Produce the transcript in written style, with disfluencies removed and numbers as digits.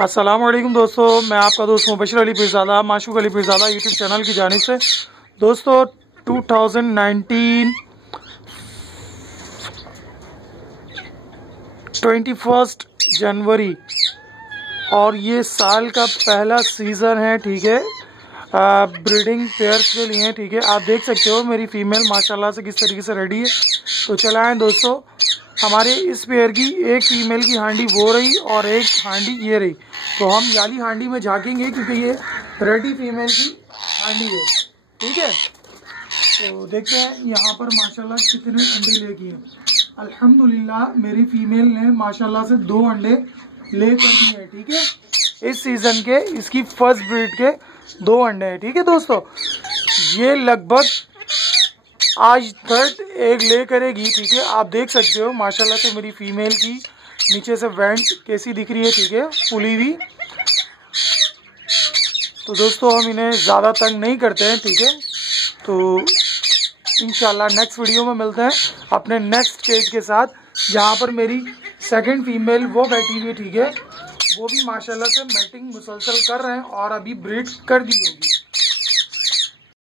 अस्सलाम वालेकुम दोस्तों, मैं आपका दोस्त मुबशर अली पीरज़ादा, माशूक अली पीरज़ादा यूट्यूब चैनल की जानिब से। दोस्तों 2019 21 जनवरी और ये साल का पहला सीज़न है, ठीक है। ब्रीडिंग पेयर्स के लिए, ठीक है। आप देख सकते हो मेरी फीमेल माशाल्लाह से किस तरीके से रेडी है। तो चलाएं दोस्तों, हमारे इस पेयर की एक फीमेल की हांडी वो रही और एक हांडी ये रही। तो हम याली हांडी में झाँकेंगे क्योंकि ये रेडी फीमेल की हांडी है, ठीक है। तो देखते हैं यहाँ पर माशाल्लाह कितने अंडे लेगी हैं। अल्हम्दुलिल्लाह मेरी फीमेल ने माशाल्लाह से 2 अंडे ले कर दिए हैं, ठीक है। इस सीज़न के इसकी फर्स्ट ब्रीड के 2 अंडे हैं, ठीक है दोस्तों। ये लगभग आज थर्ड एग ले करेगी, ठीक है। आप देख सकते हो माशाल्लाह से मेरी फीमेल की नीचे से वेंट कैसी दिख रही है, ठीक है, फुली हुई। तो दोस्तों हम इन्हें ज़्यादा तंग नहीं करते हैं, ठीक है। तो इंशाल्लाह नेक्स्ट वीडियो में मिलते हैं अपने नेक्स्ट केज के साथ, जहाँ पर मेरी सेकंड फीमेल वो बैठी हुई है, ठीक है। वो भी माशाल्लाह से मैटिंग मुसलसल कर रहे हैं और अभी ब्रीड कर दी होगी।